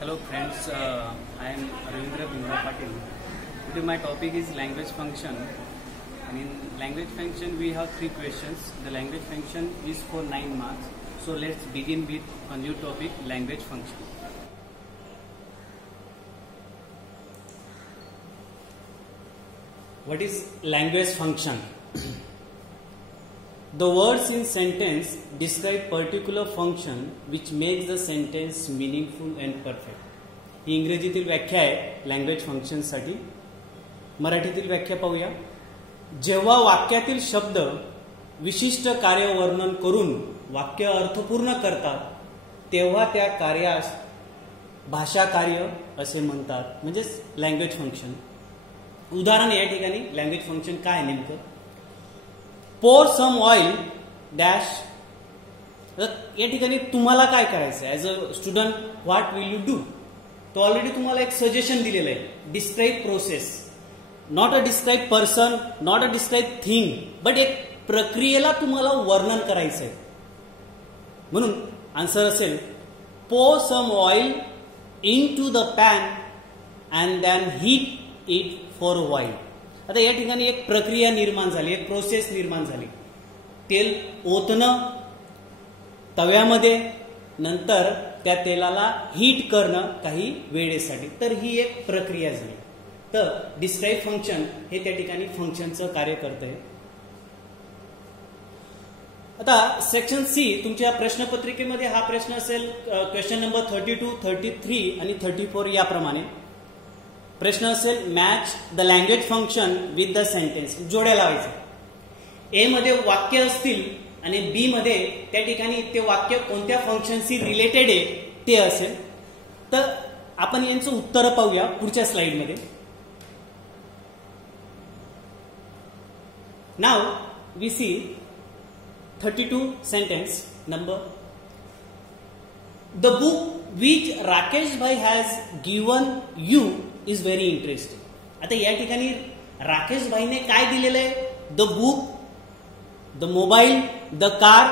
Hello friends, I am Ravindra Bhimra Patil. Today my topic is language function. And in language function we have three questions. The language function is for 9 marks. So let's begin with a new topic, language function. What is language function? The words in sentence describe particular function which makes the sentence meaningful and perfect. ही इंग्रजीतील व्याख्या आहे language फंक्शनसाठी. मराठीतील व्याख्या पाहूया. जेव्हा वाक्यातील शब्द विशिष्ट कार्य वर्णन करून वाक्य अर्थपूर्ण करतात तेव्हा त्या कार्यास भाषा कार्य असे म्हणतात, म्हणजेच लँग्वेज फंक्शन. उदाहरण या ठिकाणी लँग्वेज फंक्शन काय आहे नेमकं. पोर सम ऑइल डॅश. या ठिकाणी तुम्हाला काय करायचं as a student, what will you do. तो ऑलरेडी तुम्हाला एक सजेशन दिलेलं आहे. Describe process, not a describe person, not a describe thing, but एक प्रक्रियेला तुम्हाला वर्णन करायचं आहे. म्हणून आन्सर असेल pour some oil into the pan and then heat it for a while. आता या ठिकाणी एक प्रक्रिया निर्माण झाली, एक प्रोसेस निर्माण झाली. तेल ओतणं तव्यामध्ये, नंतर त्या तेलाला हीट करणं काही वेळेसाठी, तर ही एक प्रक्रिया झाली. तर डिस्क्राईब फंक्शन हे त्या ठिकाणी फंक्शनचं कार्य करतंय. आता सेक्शन सी तुमच्या प्रश्नपत्रिकेमध्ये हा प्रश्न असेल क्वेश्चन नंबर 32, 33 आणि 34 याप्रमाणे. प्रश्न असेल match the language function with the sentence. जोड्या लावायचं. ए मध्ये वाक्य असतील आणि बी मध्ये त्या ठिकाणी ते वाक्य कोणत्या फंक्शनशी रिलेटेड आहे ते असेल. तर आपण यांचं उत्तर पाहूया पुढच्या स्लाइडमध्ये. Now we see 32 sentence number. The book which Rakesh bhai has given you is very interesting. आता या ठिकाणी राकेश भाईने काय दिलेलं आहे. The book, the mobile, the car.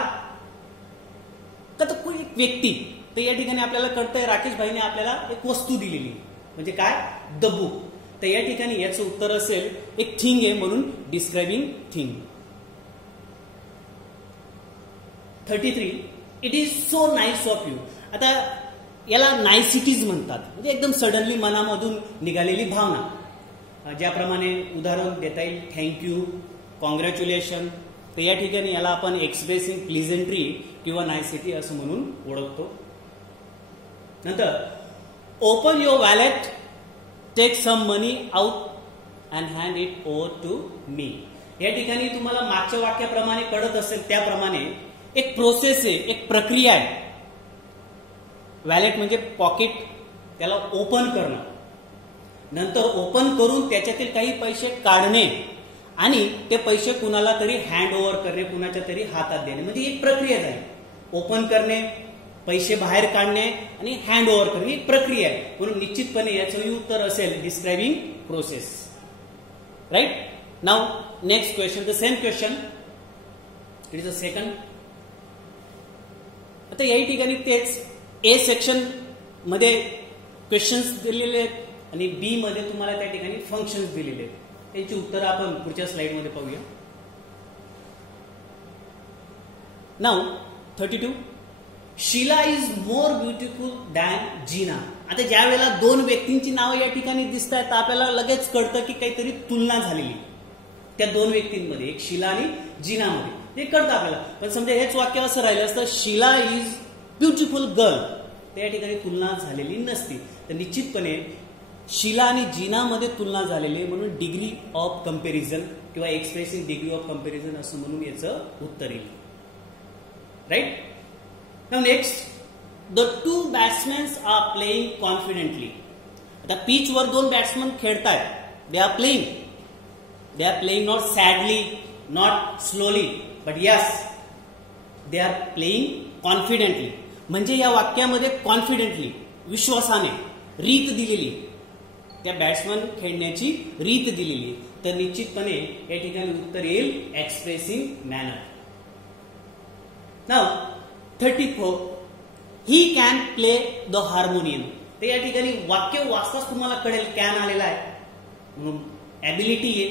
तर कोणी एक व्यक्ती. तर या ठिकाणी आपल्याला कळतंय राकेश भाईने आपल्याला एक वस्तू दिलेली, म्हणजे काय, द बुक. तर या ठिकाणी याचं उत्तर असेल एक थिंग आहे, म्हणून describing thing. 33 it is so nice of you. आता याला नाईसिटीज म्हणतात, म्हणजे एकदम सडनली मनामधून निघालेली भावना. ज्याप्रमाणे उदाहरण देता येईल थँक्यू, कॉंग्रॅच्युलेशन. तर या ठिकाणी याला आपण एक्सप्रेसिंग प्लिझेंट्री किंवा नाईसिटी असं म्हणून ओळखतो. नंतर open your wallet, take some money out and hand it over to me. या ठिकाणी तुम्हाला मागच्या वाक्याप्रमाणे कळत असेल त्याप्रमाणे एक प्रोसेस आहे, एक प्रक्रिया आहे. वॅलेट म्हणजे पॉकेट, त्याला ओपन करणं, नंतर ओपन करून त्याच्यातील काही पैसे काढणे आणि ते पैसे कुणाला तरी हँड ओव्हर करणे, कुणाच्या तरी हातात देणे, म्हणजे एक प्रक्रिया झाली. ओपन करणे, पैसे बाहेर काढणे आणि हँड ओव्हर करणे, एक प्रक्रिया आहे. म्हणून निश्चितपणे याचं उत्तर असेल describing process. Right. Now next question, the same question, it is a second. आता याही ठिकाणी तेच ए सेक्शन मध्ये क्वेश्चन्स दिलेले आहेत आणि बी मध्ये तुम्हाला त्या ठिकाणी फंक्शन्स दिलेले आहेत. त्यांची उत्तरं आपण पुढच्या स्लाइडमध्ये पाहूया. Now 32 Sheela is more beautiful than Jeena. आता ज्या वेळेला दोन व्यक्तींची नावं या ठिकाणी दिसत आहेत आपल्याला लगेच कळतं की काहीतरी तुलना झालेली त्या दोन व्यक्तींमध्ये, एक शीला आणि जीनामध्ये, हे कळतं आपल्याला. पण समजा हेच वाक्य असं राहिलं असतं शीला इज ब्युटिफुल गर्ल, त्या ठिकाणी तुलना झालेली नसती. तर निश्चितपणे शीला आणि जीनामध्ये तुलना झालेली, म्हणून डिग्री ऑफ कम्पॅरिझन किंवा एक्सप्रेसिंग डिग्री ऑफ कम्पॅरिझन असं म्हणून याचं उत्तर येईल. Right. Now next, the two batsman are playing confidently. आता पिच वर दोन बॅट्समन खेळतायत. They are playing not sadly, not slowly, but yes they are playing confidently. म्हणजे या वाक्यामध्ये कॉन्फिडेंटली, विश्वासाने रीत दिलेली, त्या बॅट्समन खेळण्याची रीत दिलेली. तर निश्चितपणे या ठिकाणी उत्तर येईल expressing manner. Now 34 he can play the harmonium. तर या ठिकाणी वाक्य वाचताच तुम्हाला कळेल कॅन आलेला आहे म्हणून ॲबिलिटी आहे,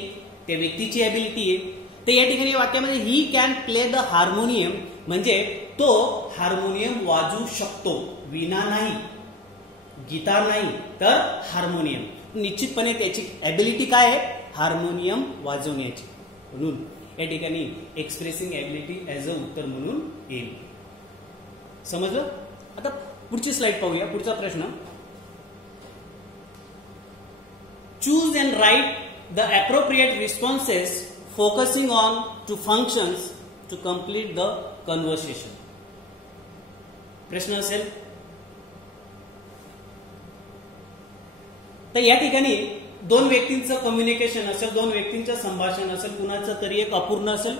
त्या व्यक्तीची ॲबिलिटी आहे. तर या ठिकाणी वाक्यामध्ये he can play the harmonium म्हणजे तो हार्मोनियम वाजवू शकतो, वीणा नाही, गिटार नाही, तर हार्मोनियम. निश्चितपणे त्याची ॲबिलिटी काय आहे, हार्मोनियम वाजवण्याची. म्हणून या ठिकाणी एक्सप्रेसिंग ॲबिलिटी ॲज अ उत्तर म्हणून येईल. समजलं? आता पुढची स्लाइड पाहूया. पुढचा प्रश्न, choose and write the appropriate responses focusing on two functions to complete the conversation. प्रश्न असेल तर या ठिकाणी दोन व्यक्तींचं कम्युनिकेशन असेल, दोन व्यक्तींचं संभाषण असेल, कुणाचं तरी एक अपूर्ण असेल.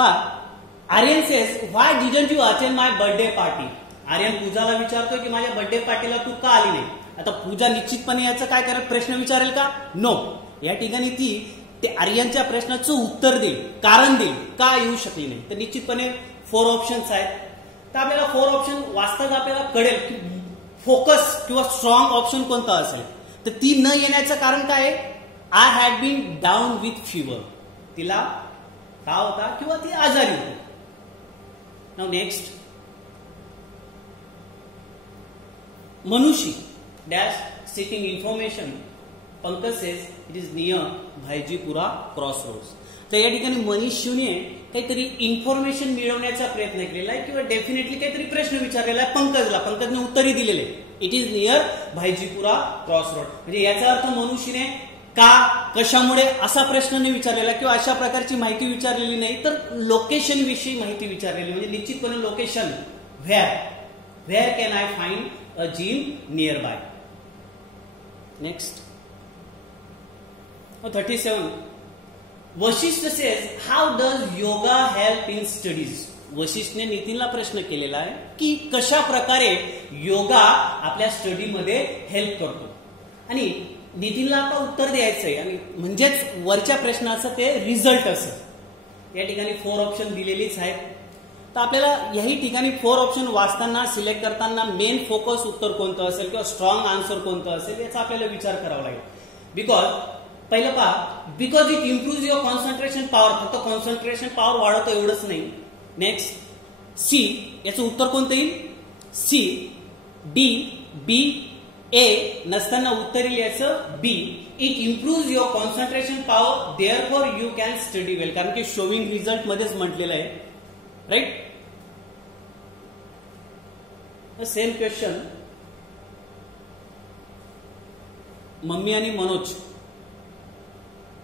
Aryan says why didn't you attend my birthday party. Aryan पूजाला विचारतोय की माझ्या बर्थडे पार्टीला तू का आली नाही. आता पूजा निश्चितपणे याचं काय करेल, प्रश्न विचारेल का, नो. या ठिकाणी ती ते आर्यनच्या प्रश्नाचं उत्तर देईल, कारण देईल का येऊ शकली नाही. तर निश्चितपणे 4 ऑप्शन्स आहेत. तर आपल्याला 4 ऑप्शन वाचताच आपल्याला कळेल की फोकस किंवा स्ट्रॉंग ऑप्शन कोणता असेल. तर ती न येण्याचं कारण काय आहे, I had been down with fever. तिला ताव होता किंवा ती आजारी होती. Now next, Manushi dash seeking information. Pankaj says it is near Bhaijipura cross roads. तर या ठिकाणी मनीषने काहीतरी इन्फॉर्मेशन मिळवण्याचा प्रयत्न केलेला आहे किंवा डेफिनेटली काहीतरी प्रश्न विचारलेला आहे पंकजला. पंकजने उत्तरही दिलेले आहे, it is near Bhaijipura cross road. म्हणजे याचा अर्थ मनुष्यने का, कशामुळे असा प्रश्न नाही विचारलेला किंवा अशा प्रकारची माहिती विचारलेली नाही, तर लोकेशन विषयी माहिती विचारलेली. म्हणजे निश्चितपणे location, where can I find a gym nearby. Next 37, Vashishtha says how does yoga help in studies. वशिष्ठने नितीनला प्रश्न केलेला आहे की कशा प्रकारे योगा आपल्या स्टडीमध्ये हेल्प करतो. आणि नितीनला आता उत्तर द्यायचं आहे, आणि म्हणजेच वरच्या प्रश्नाचं ते रिझल्ट असं. या ठिकाणी 4 ऑप्शन दिलेलीच आहेत. तर आपल्याला याही ठिकाणी 4 ऑप्शन वाचताना, सिलेक्ट करताना मेन फोकस उत्तर कोणतं असेल किंवा स्ट्रॉंग आन्सर कोणतं असेल याचा आपल्याला विचार करावा लागेल. पहिलं पहा, because it improve your concentration power. फक्त कॉन्सन्ट्रेशन पॉवर वाढवतो एवढंच नाही. नेक्स्ट, सी, याचं उत्तर कोणतं येईल, सी. डी, बी, ए नसताना उत्तर येईल याचं B. It improve your concentration power therefore you can study well. कारण की शोविंग रिझल्ट मध्येच म्हटलेलं आहे, राईट. सेम क्वेश्चन, मम्मी आणि मनोज.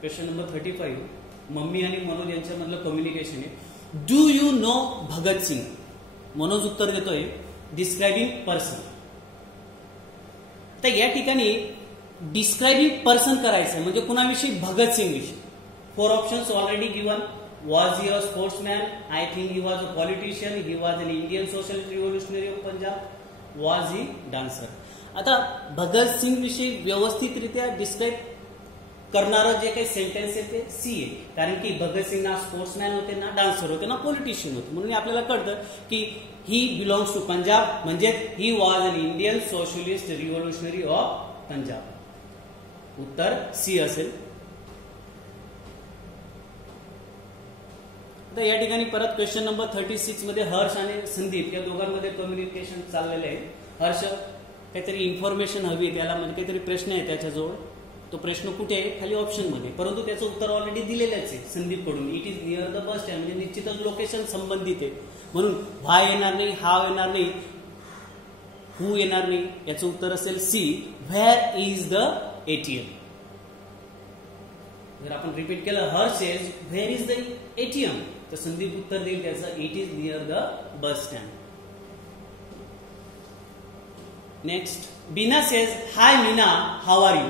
क्वेश्चन नंबर 35, मम्मी आणि मनोज यांच्यामधलं कम्युनिकेशन आहे. Do you know Bhagat Singh. Manoj उत्तर देतोय डिस्क्रायबिंग पर्सन. तर या ठिकाणी डिस्क्रायबिंग पर्सन करायचं म्हणजे कुणाविषयी, भगत सिंग विषयी. 4 options already given. Was he a sportsman? I think he was a politician. He was an Indian socialist revolutionary of Punjab. Was he dancer? आता भगत सिंग विषयी व्यवस्थितरित्या डिस्क्राईब करणारं जे काही सेंटेन्स आहे ते सी आहे. कारण की भगत सिंग ना स्पोर्ट्समॅन होते, ना डान्सर होते, ना पॉलिटिशियन होते. म्हणून आपल्याला कळतं की ही बिलॉंग्स टू पंजाब, म्हणजे he was an Indian socialist revolutionary of Punjab. उत्तर सी असेल. आता या ठिकाणी परत क्वेश्चन नंबर 36 मध्ये हर्ष आणि संदीप या दोघांमध्ये कम्युनिकेशन चाललेलं आहे. हर्ष काहीतरी इन्फॉर्मेशन हवी आहे, त्याला म्हणजे काहीतरी प्रश्न आहे त्याच्याजवळ. तो प्रश्न कुठे आहे, खाली ऑप्शन मध्ये, परंतु त्याचं उत्तर ऑलरेडी दिलेलंच आहे संदीप कडून. It is near the bus stand. म्हणजे निश्चितच लोकेशन संबंधित आहे. म्हणून व्हाय येणार नाही, हाव येणार नाही, हू येणार नाही. याचं उत्तर असेल C, where is the ATM. जर आपण रिपीट केलं, Harsh says where is the ATM, तर संदीप उत्तर देईल त्याचं it is near the bus stand. Next, Bina says hi Meena how are you.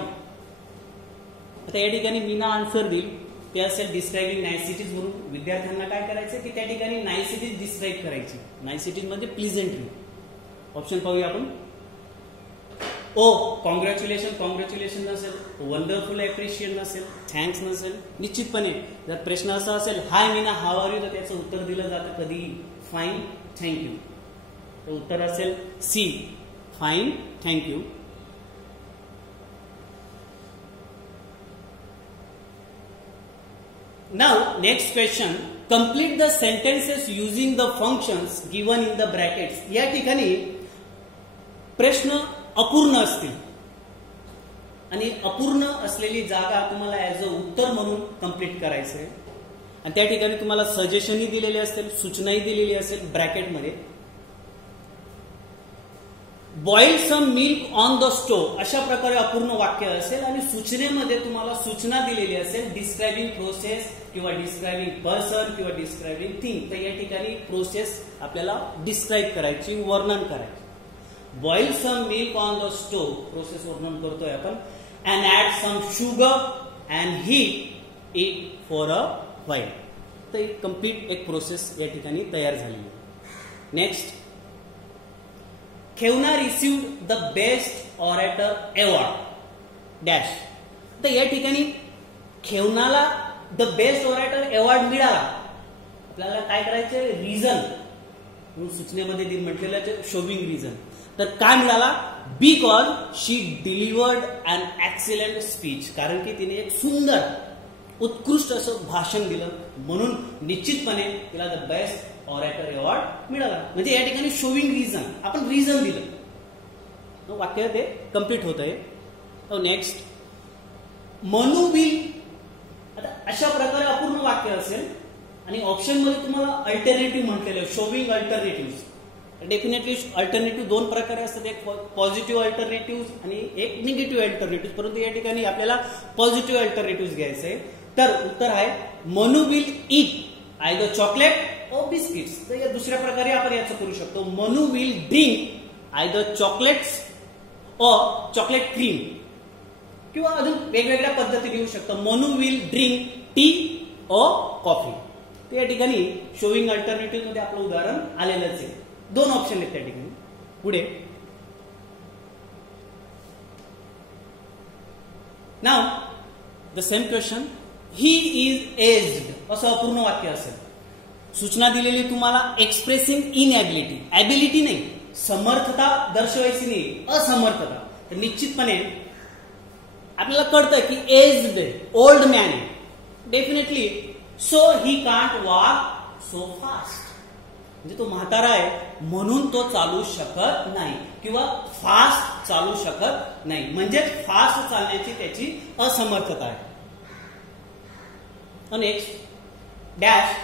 आता या ठिकाणी मीना आन्सर देईल, ते असेल डिस्क्रायबिंग नाईसिटीज. म्हणून विद्यार्थ्यांना काय करायचं की त्या ठिकाणी नाईसिटीज डिस्क्राईब करायची. नाईसिटीज म्हणजे प्लीझंटली. ऑप्शन पाहूया आपण. ओ कॉंग्रॅच्युलेशन, कॉंग्रॅच्युलेशन नसेल. वंडरफुल अप्रिशिएट नसेल. थँक्स नसेल. निश्चितपणे जर प्रश्न असा असेल हाय मीना हाऊ आर यू, तर त्याचं उत्तर दिलं जातं कधी फाईन, थँक्यू. तर उत्तर असेल C, fine, thank you. Now next question, complete the sentences using the functions given in the brackets. या ठिकाणी प्रश्न अपूर्ण असतील आणि अपूर्ण असलेली जागा तुम्हाला ॲज अ उत्तर म्हणून कंप्लीट करायचं आहे आणि त्या ठिकाणी तुम्हाला सजेशनही दिलेले असतील, सूचनाही दिलेली असेल ब्रॅकेटमध्ये. Boil some milk on the stove अशा प्रकारे अपूर्ण वाक्य असेल आणि सूचनेमध्ये तुम्हाला सूचना दिलेली असेल डिस्क्रायबिंग प्रोसेस किंवा डिस्क्रायबिंग पर्सन किंवा डिस्क्रायबिंग थिंग. तर या ठिकाणी प्रोसेस आपल्याला डिस्क्राईब करायची, वर्णन करायची. Boil some milk on the stove process वर्णन करतोय आपण. And add some sugar and heat it for a while. तर कम्प्लीट एक प्रोसेस या ठिकाणी तयार झालेली आहे. Next, Khevna received the best orator award dash. तर या ठिकाणी खेवनाला द बेस्ट ऑरेटर अवॉर्ड मिळाला. आपल्याला काय करायचं, रिझन म्हणून सूचनेमध्ये म्हटलेलं शोविंग रिझन. तर काय मिळाला, because she delivered an excellent speech. कारण की तिने एक सुंदर उत्कृष्ट असं भाषण दिलं म्हणून निश्चितपणे तिला द बेस्ट ऑरेटर अवॉर्ड मिळाला. म्हणजे या ठिकाणी शोविंग रिझन, आपण रिझन दिलं, वाक्य ते कम्प्लीट होत आहे. Next, Manu will. आता अशा प्रकारे अपूर्ण वाक्य असेल आणि ऑप्शन मध्ये तुम्हाला अल्टरनेटिव्ह म्हटलेलं आहे, शोविंग अल्टरनेटिव्ह. डेफिनेटली अल्टरनेटिव्ह दोन प्रकारे असतात, एक पॉझिटिव्ह अल्टरनेटिव्ह आणि एक निगेटिव्ह अल्टरनेटिव्ह. परंतु या ठिकाणी आपल्याला पॉझिटिव्ह अल्टरनेटिव्ह घ्यायचं आहे. तर उत्तर आहे Manu will eat either chocolate और बिस्किट्स. तर या दुसऱ्या प्रकारे आपण याचं करू शकतो, Manu will drink either chocolates और चॉकलेट क्रीम. किंवा अजून वेगवेगळ्या पद्धतीने येऊ शकतं, मनू विल ड्रिंक टी और कॉफी. तर या ठिकाणी शोविंग अल्टरनेटिव्ह मध्ये आपलं उदाहरण आलेलंच आहे. दोन ऑप्शन आहेत त्या ठिकाणी. पुढे, नाव the same question, he is aged असं अपूर्ण वाक्य असेल. सूचना दिलेली तुम्हाला एक्सप्रेसिंग इनएबिलिटी, एबिलिटी नाही, समर्थता दर्शवायची नाही, असमर्थता. तर निश्चितपणे आपल्याला कळतं की एज्ड ओल्ड मॅन आहे definitely, so he can't walk so fast. म्हणजे तो म्हातारा आहे म्हणून तो चालू शकत नाही किंवा फास्ट चालू शकत नाही, म्हणजे फास्ट चालण्याची त्याची असमर्थता आहे. Next, dash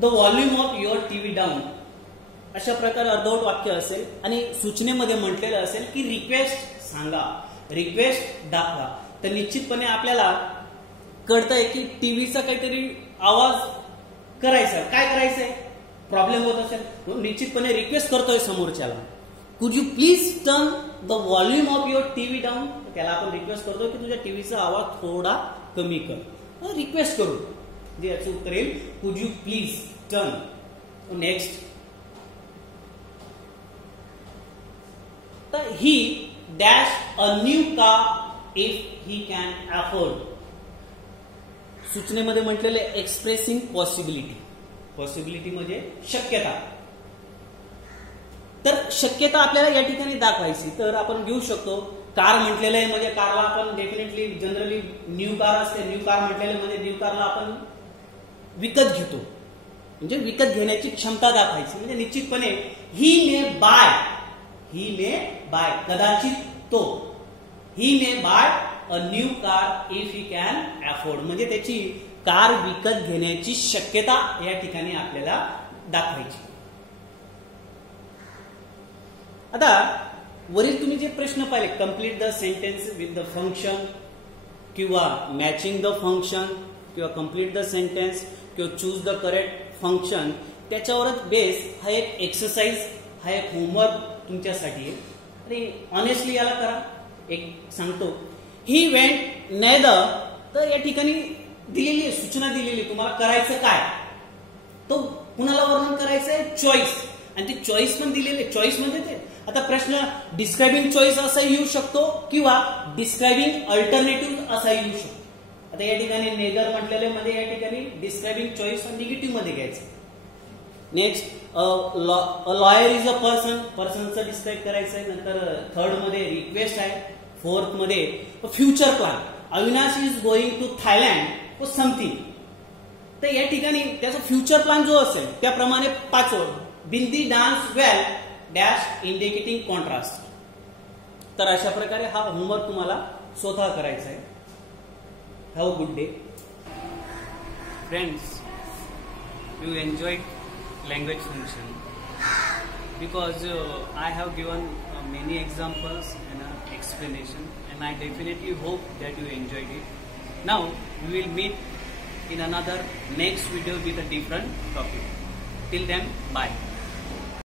the volume of your TV down. अशा प्रकारे अर्धवट वाक्य असेल आणि सूचनेमध्ये म्हटलेलं असेल की रिक्वेस्ट सांगा, रिक्वेस्ट दाखवा. तर निश्चितपणे आपल्याला कळतंय की टीव्हीचा काहीतरी आवाज करायचा, काय करायचंय, प्रॉब्लेम होत असेल निश्चितपणे रिक्वेस्ट करतोय समोरच्याला, कुड you please turn the volume of your TV down. त्याला आपण रिक्वेस्ट करतोय की तुझ्या टीव्हीचा आवाज थोडा कमी कर, रिक्वेस्ट करू. जे याचं उत्तर येईल कुड यू प्लीज टर्न. नेक्स्ट, तर he dash a new car if he can afford. सूचनेमध्ये म्हटलेले एक्सप्रेसिंग पॉसिबिलिटी, पॉसिबिलिटी म्हणजे शक्यता. तर शक्यता आपल्याला या ठिकाणी दाखवायची. तर आपण घेऊ शकतो कार म्हटलेलं आहे म्हणजे कारला आपण डेफिनेटली जनरली न्यू कार असते, न्यू कार म्हटलेलं म्हणजे न्यू कारला आपण विकत घेतो, म्हणजे विकत घेण्याची क्षमता दाखवायची. म्हणजे निश्चितपणे ही मे बाय, ही मे बाय कदाचित तो, he may buy a new car if he can afford. म्हणजे त्याची कार विकत घेण्याची शक्यता या ठिकाणी आपल्याला दाखवायची. आता वरील तुम्ही जे प्रश्न पाहिले, complete the sentence with the function किंवा मॅचिंग द फंक्शन किंवा कम्प्लीट द सेंटेन्स किंवा चूज द करेक्ट फंक्शन, त्याच्यावरच बेस हा एक एक्सरसाइज, हा एक होमवर्क तुमच्यासाठी आहे. आणि ऑनेस्टली याला करा. एक सांगतो, ही वेंट नेदर. तर या ठिकाणी दिलेली आहे, सूचना दिलेली, तुम्हाला करायचं काय, तो कुणाला वर्णन करायचंय, चॉईस. आणि ती चॉईस पण दिलेली आहे. चॉईस म्हणजे ते आता प्रश्न डिस्क्रायबिंग चॉईस असा येऊ शकतो किंवा डिस्क्रायबिंग अल्टरनेटिव्ह असा येऊ शकतो. आता या ठिकाणी नेदर म्हटलेले मध्ये या ठिकाणी डिस्क्रायबिंग चॉईस निगेटिव्ह मध्ये घ्यायचं. Next, lawyer is a person, पर्सनचं डिस्क्राईब करायचं आहे. नंतर थर्ड मध्ये रिक्वेस्ट आहे. फोर्थ मध्ये future plan, Avinash is going to Thailand for something. तर या ठिकाणी त्याचा फ्युचर प्लॅन जो असेल त्याप्रमाणे 5 बिंदी डान्स वेल डॅश इंडिकेटिंग कॉन्ट्रास्ट. तर अशा प्रकारे हा होमवर्क तुम्हाला स्वतः करायचा आहे. Have a good day. Friends, you enjoyed language function because I have given many examples and explanation, and I definitely hope that you enjoyed it. Now we will meet in another next video with a different topic. Till then, bye.